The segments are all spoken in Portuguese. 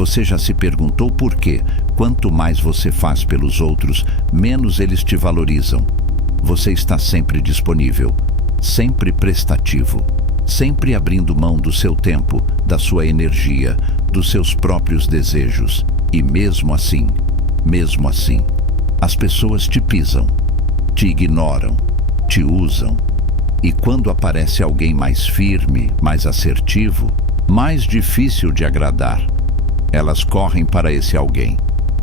Você já se perguntou por quê? Quanto mais você faz pelos outros, menos eles te valorizam. Você está sempre disponível, sempre prestativo, sempre abrindo mão do seu tempo, da sua energia, dos seus próprios desejos. E mesmo assim, as pessoas te pisam, te ignoram, te usam. E quando aparece alguém mais firme, mais assertivo, mais difícil de agradar, elas correm para esse alguém.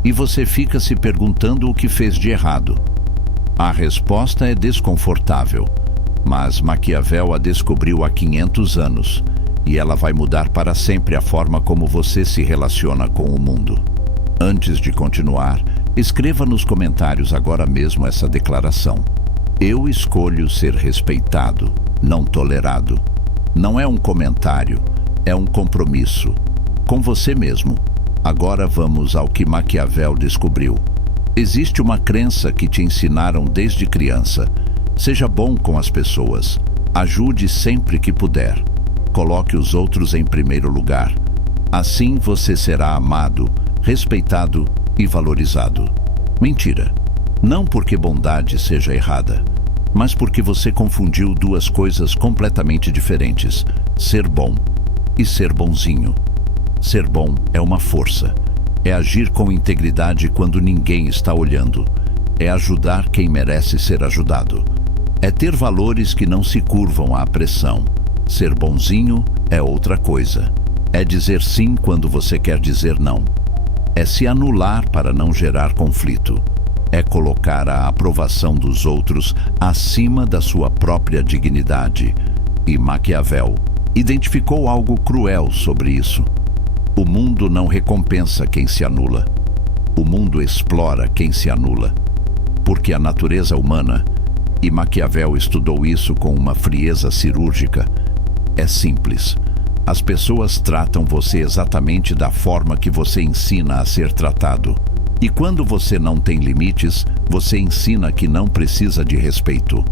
E você fica se perguntando o que fez de errado. A resposta é desconfortável, mas Maquiavel a descobriu há 500 anos, e ela vai mudar para sempre a forma como você se relaciona com o mundo. Antes de continuar, escreva nos comentários agora mesmo essa declaração. Eu escolho ser respeitado, não tolerado. Não é um comentário, é um compromisso. Com você mesmo. Agora vamos ao que Maquiavel descobriu. Existe uma crença que te ensinaram desde criança. Seja bom com as pessoas. Ajude sempre que puder. Coloque os outros em primeiro lugar. Assim você será amado, respeitado e valorizado. Mentira. Não porque bondade seja errada, mas porque você confundiu duas coisas completamente diferentes: ser bom e ser bonzinho. Ser bom é uma força. É agir com integridade quando ninguém está olhando. É ajudar quem merece ser ajudado. É ter valores que não se curvam à pressão. Ser bonzinho é outra coisa. É dizer sim quando você quer dizer não. É se anular para não gerar conflito. É colocar a aprovação dos outros acima da sua própria dignidade. E Maquiavel identificou algo cruel sobre isso. O mundo não recompensa quem se anula. O mundo explora quem se anula. Porque a natureza humana, e Maquiavel estudou isso com uma frieza cirúrgica, é simples. As pessoas tratam você exatamente da forma que você ensina a ser tratado. E quando você não tem limites, você ensina que não precisa de respeito.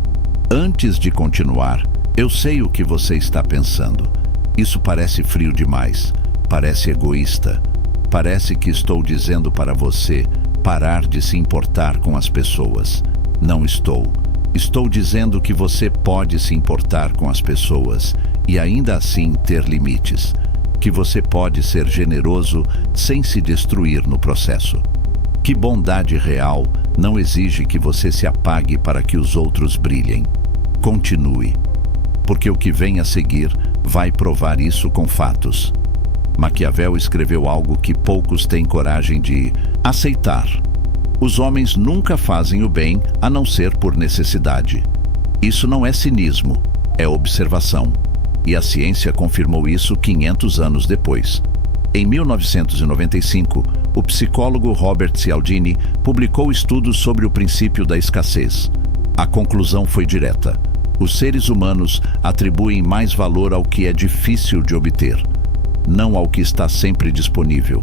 Antes de continuar, eu sei o que você está pensando. Isso parece frio demais. Parece egoísta. Parece que estou dizendo para você parar de se importar com as pessoas. Não estou. Estou dizendo que você pode se importar com as pessoas e ainda assim ter limites. Que você pode ser generoso sem se destruir no processo. Que bondade real não exige que você se apague para que os outros brilhem. Continue, porque o que vem a seguir vai provar isso com fatos. Maquiavel escreveu algo que poucos têm coragem de aceitar. Os homens nunca fazem o bem a não ser por necessidade. Isso não é cinismo, é observação. E a ciência confirmou isso 500 anos depois. Em 1995, o psicólogo Robert Cialdini publicou estudos sobre o princípio da escassez. A conclusão foi direta. Os seres humanos atribuem mais valor ao que é difícil de obter, não ao que está sempre disponível,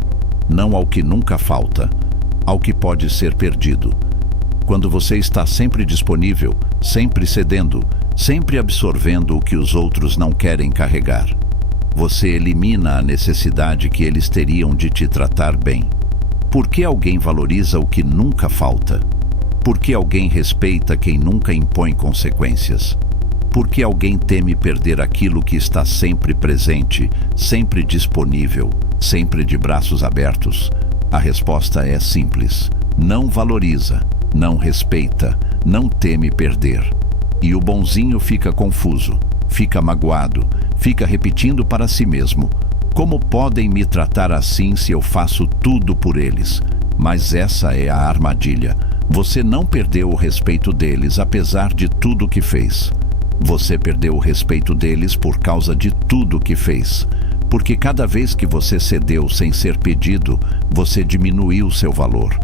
não ao que nunca falta, ao que pode ser perdido. Quando você está sempre disponível, sempre cedendo, sempre absorvendo o que os outros não querem carregar, você elimina a necessidade que eles teriam de te tratar bem. Por que alguém valoriza o que nunca falta? Por que alguém respeita quem nunca impõe consequências? Por que alguém teme perder aquilo que está sempre presente, sempre disponível, sempre de braços abertos? A resposta é simples. Não valoriza, não respeita, não teme perder. E o bonzinho fica confuso, fica magoado, fica repetindo para si mesmo: como podem me tratar assim se eu faço tudo por eles? Mas essa é a armadilha. Você não perdeu o respeito deles apesar de tudo que fez. Você perdeu o respeito deles por causa de tudo que fez. Porque cada vez que você cedeu sem ser pedido, você diminuiu seu valor.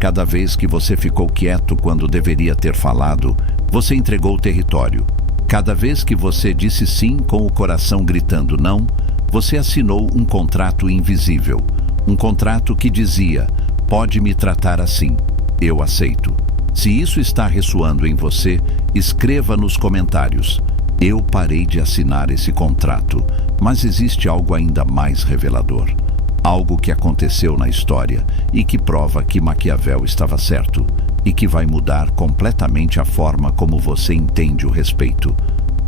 Cada vez que você ficou quieto quando deveria ter falado, você entregou o território. Cada vez que você disse sim com o coração gritando não, você assinou um contrato invisível. Um contrato que dizia: pode me tratar assim, eu aceito. Se isso está ressoando em você, escreva nos comentários: eu parei de assinar esse contrato, mas existe algo ainda mais revelador. Algo que aconteceu na história e que prova que Maquiavel estava certo e que vai mudar completamente a forma como você entende o respeito.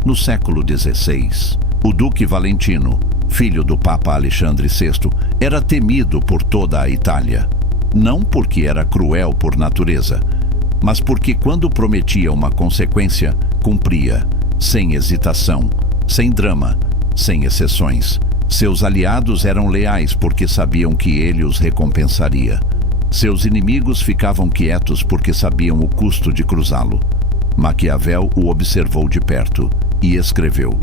No século XVI, o Duque Valentino, filho do Papa Alexandre VI, era temido por toda a Itália. Não porque era cruel por natureza, mas porque quando prometia uma consequência, cumpria, sem hesitação, sem drama, sem exceções. Seus aliados eram leais porque sabiam que ele os recompensaria. Seus inimigos ficavam quietos porque sabiam o custo de cruzá-lo. Maquiavel o observou de perto e escreveu: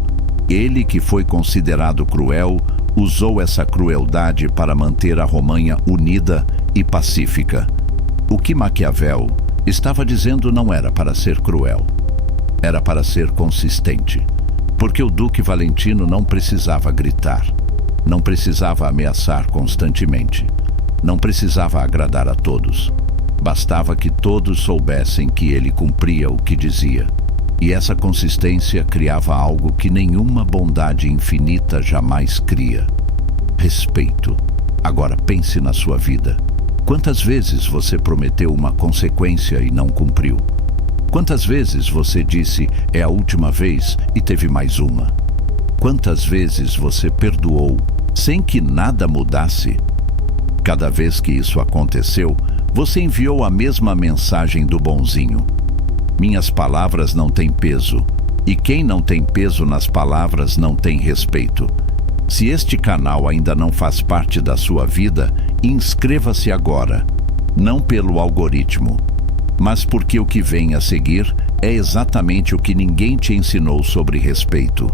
ele que foi considerado cruel, usou essa crueldade para manter a Romanha unida e pacífica. O que Maquiavel estava dizendo não era para ser cruel, era para ser consistente. Porque o Duque Valentino não precisava gritar, não precisava ameaçar constantemente, não precisava agradar a todos. Bastava que todos soubessem que ele cumpria o que dizia. E essa consistência criava algo que nenhuma bondade infinita jamais cria: respeito. Agora pense na sua vida. Quantas vezes você prometeu uma consequência e não cumpriu? Quantas vezes você disse é a última vez e teve mais uma? Quantas vezes você perdoou sem que nada mudasse? Cada vez que isso aconteceu, você enviou a mesma mensagem do bonzinho: minhas palavras não têm peso, e quem não tem peso nas palavras não tem respeito. Se este canal ainda não faz parte da sua vida, inscreva-se agora, não pelo algoritmo, mas porque o que vem a seguir é exatamente o que ninguém te ensinou sobre respeito,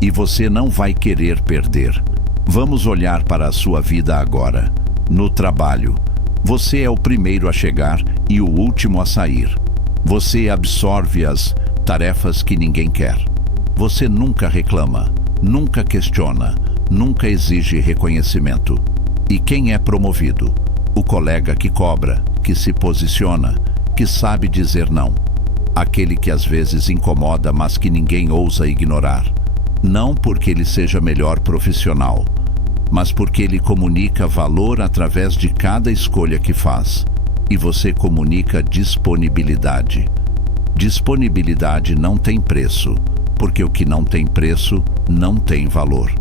e você não vai querer perder. Vamos olhar para a sua vida agora. No trabalho, você é o primeiro a chegar e o último a sair. Você absorve as tarefas que ninguém quer. Você nunca reclama, nunca questiona, nunca exige reconhecimento. E quem é promovido? O colega que cobra, que se posiciona, que sabe dizer não. Aquele que às vezes incomoda, mas que ninguém ousa ignorar. Não porque ele seja melhor profissional, mas porque ele comunica valor através de cada escolha que faz. E você comunica disponibilidade. Disponibilidade não tem preço, porque o que não tem preço não tem valor.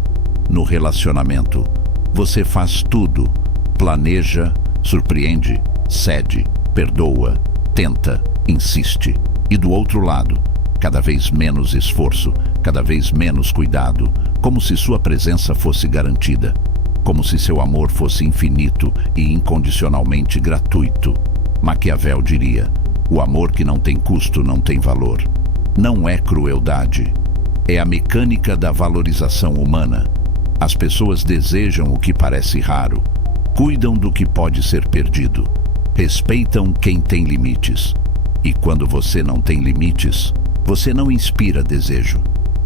No relacionamento, você faz tudo: planeja, surpreende, cede, perdoa, tenta, insiste. E do outro lado, cada vez menos esforço, cada vez menos cuidado, como se sua presença fosse garantida, como se seu amor fosse infinito e incondicionalmente gratuito. Maquiavel diria: o amor que não tem custo não tem valor. Não é crueldade, é a mecânica da valorização humana. As pessoas desejam o que parece raro, cuidam do que pode ser perdido, respeitam quem tem limites. E quando você não tem limites, você não inspira desejo,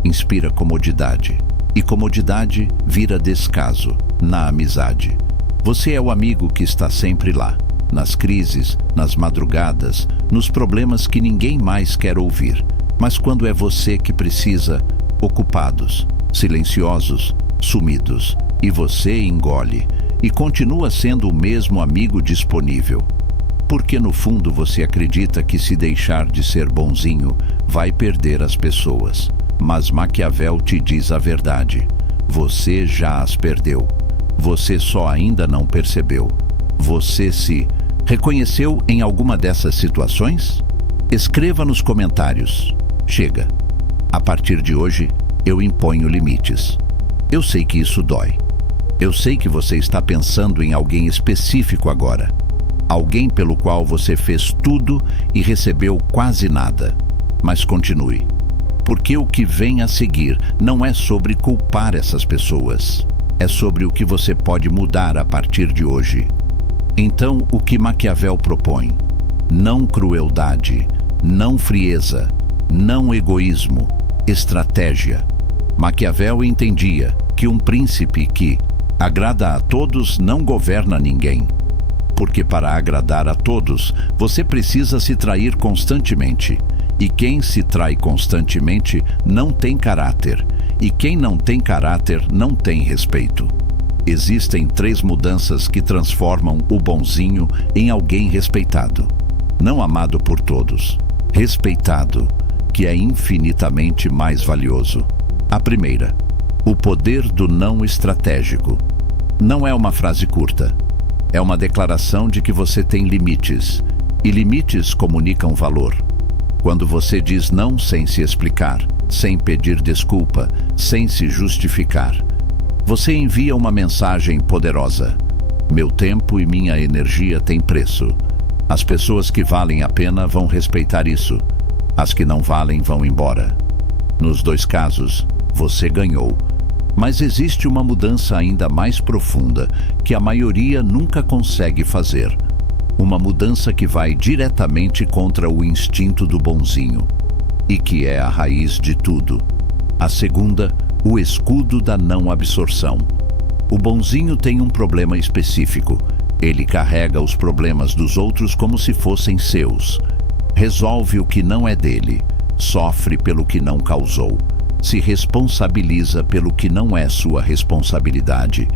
inspira comodidade. E comodidade vira descaso na amizade. Você é o amigo que está sempre lá, nas crises, nas madrugadas, nos problemas que ninguém mais quer ouvir. Mas quando é você que precisa, ocupados, silenciosos, sumidos, e você engole e continua sendo o mesmo amigo disponível. Porque no fundo você acredita que se deixar de ser bonzinho, vai perder as pessoas. Mas Maquiavel te diz a verdade: você já as perdeu. Você só ainda não percebeu. Você se reconheceu em alguma dessas situações? Escreva nos comentários. Chega. A partir de hoje, eu imponho limites. Eu sei que isso dói. Eu sei que você está pensando em alguém específico agora. Alguém pelo qual você fez tudo e recebeu quase nada. Mas continue. Porque o que vem a seguir não é sobre culpar essas pessoas. É sobre o que você pode mudar a partir de hoje. Então, o que Maquiavel propõe? Não crueldade, não frieza, não egoísmo, estratégia. Maquiavel entendia que um príncipe que agrada a todos não governa ninguém. Porque para agradar a todos, você precisa se trair constantemente. E quem se trai constantemente não tem caráter. E quem não tem caráter não tem respeito. Existem 3 mudanças que transformam o bonzinho em alguém respeitado. Não amado por todos, respeitado, que é infinitamente mais valioso. A primeira, o poder do não estratégico. Não é uma frase curta. É uma declaração de que você tem limites, e limites comunicam valor. Quando você diz não sem se explicar, sem pedir desculpa, sem se justificar, você envia uma mensagem poderosa. Meu tempo e minha energia têm preço. As pessoas que valem a pena vão respeitar isso. As que não valem vão embora. Nos 2 casos, você ganhou. Mas existe uma mudança ainda mais profunda que a maioria nunca consegue fazer. Uma mudança que vai diretamente contra o instinto do bonzinho e que é a raiz de tudo. A segunda, o escudo da não absorção. O bonzinho tem um problema específico. Ele carrega os problemas dos outros como se fossem seus. Resolve o que não é dele, sofre pelo que não causou, se responsabiliza pelo que não é sua responsabilidade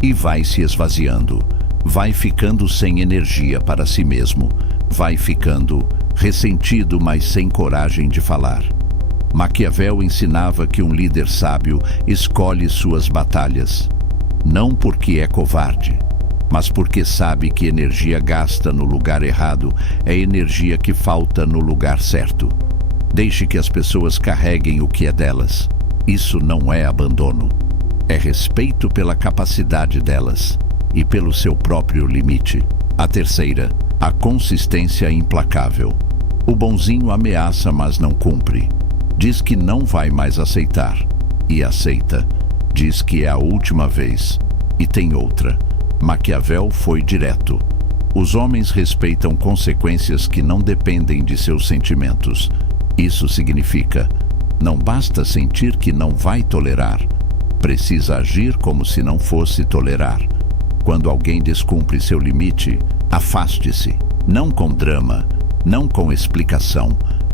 e vai se esvaziando. Vai ficando sem energia para si mesmo, vai ficando ressentido, mas sem coragem de falar. Maquiavel ensinava que um líder sábio escolhe suas batalhas, não porque é covarde, mas porque sabe que energia gasta no lugar errado é energia que falta no lugar certo. Deixe que as pessoas carreguem o que é delas. Isso não é abandono. É respeito pela capacidade delas e pelo seu próprio limite. A terceira, a consistência implacável. O bonzinho ameaça, mas não cumpre. Diz que não vai mais aceitar. E aceita. Diz que é a última vez. E tem outra. Maquiavel foi direto. Os homens respeitam consequências que não dependem de seus sentimentos. Isso significa, não basta sentir que não vai tolerar. Precisa agir como se não fosse tolerar. Quando alguém descumpre seu limite, afaste-se. Não com drama, não com explicação,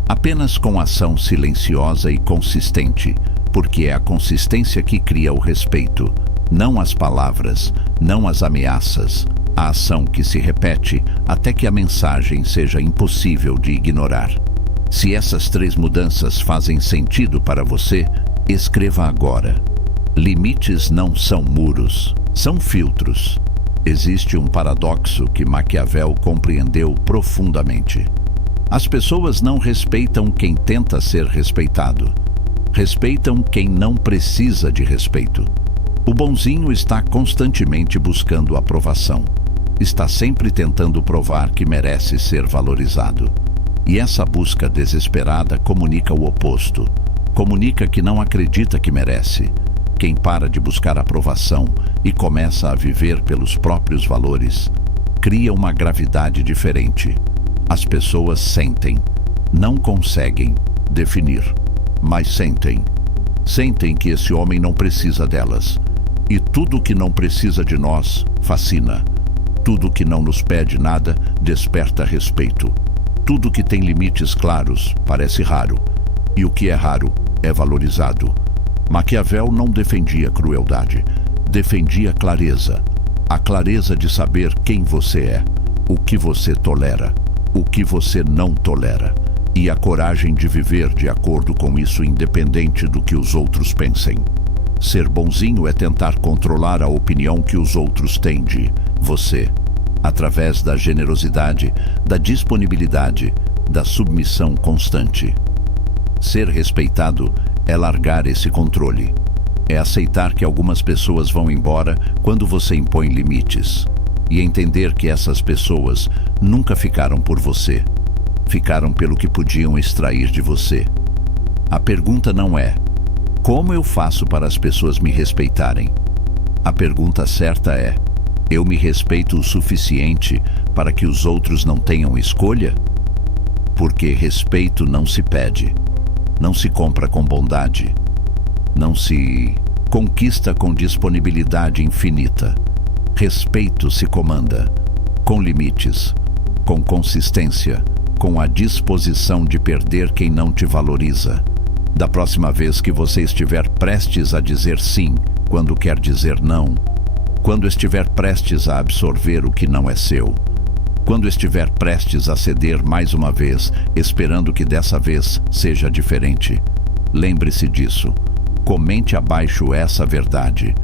apenas com ação silenciosa e consistente, porque é a consistência que cria o respeito. Não as palavras, não as ameaças, a ação que se repete até que a mensagem seja impossível de ignorar. Se essas 3 mudanças fazem sentido para você, escreva agora. Limites não são muros, são filtros. Existe um paradoxo que Maquiavel compreendeu profundamente. As pessoas não respeitam quem tenta ser respeitado. Respeitam quem não precisa de respeito. O bonzinho está constantemente buscando aprovação. Está sempre tentando provar que merece ser valorizado. E essa busca desesperada comunica o oposto. Comunica que não acredita que merece. Quem para de buscar aprovação e começa a viver pelos próprios valores, cria uma gravidade diferente. As pessoas sentem, não conseguem definir, mas sentem. Sentem que esse homem não precisa delas. E tudo que não precisa de nós fascina. Tudo que não nos pede nada desperta respeito. Tudo que tem limites claros parece raro. E o que é raro é valorizado. Maquiavel não defendia crueldade. Defendia clareza. A clareza de saber quem você é, o que você tolera, o que você não tolera. E a coragem de viver de acordo com isso, independente do que os outros pensem. Ser bonzinho é tentar controlar a opinião que os outros têm de você, através da generosidade, da disponibilidade, da submissão constante. Ser respeitado é largar esse controle. É aceitar que algumas pessoas vão embora quando você impõe limites. E entender que essas pessoas nunca ficaram por você. Ficaram pelo que podiam extrair de você. A pergunta não é: como eu faço para as pessoas me respeitarem? A pergunta certa é: eu me respeito o suficiente para que os outros não tenham escolha? Porque respeito não se pede, não se compra com bondade, não se conquista com disponibilidade infinita. Respeito se comanda, com limites, com consistência, com a disposição de perder quem não te valoriza. Da próxima vez que você estiver prestes a dizer sim, quando quer dizer não, quando estiver prestes a absorver o que não é seu, quando estiver prestes a ceder mais uma vez, esperando que dessa vez seja diferente. Lembre-se disso. Comente abaixo essa verdade,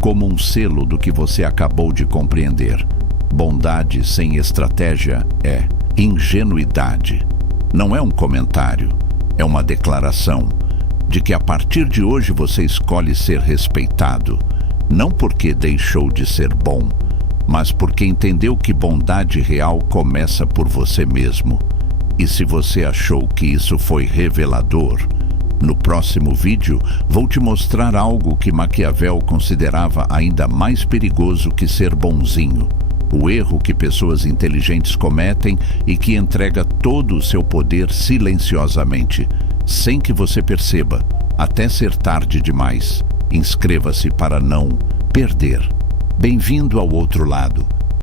como um selo do que você acabou de compreender. Bondade sem estratégia é ingenuidade. Não é um comentário, é uma declaração de que a partir de hoje você escolhe ser respeitado, não porque deixou de ser bom, mas porque entendeu que bondade real começa por você mesmo. E se você achou que isso foi revelador, no próximo vídeo vou te mostrar algo que Maquiavel considerava ainda mais perigoso que ser bonzinho. O erro que pessoas inteligentes cometem e que entrega todo o seu poder silenciosamente, sem que você perceba, até ser tarde demais. Inscreva-se para não perder. Bem-vindo ao outro lado.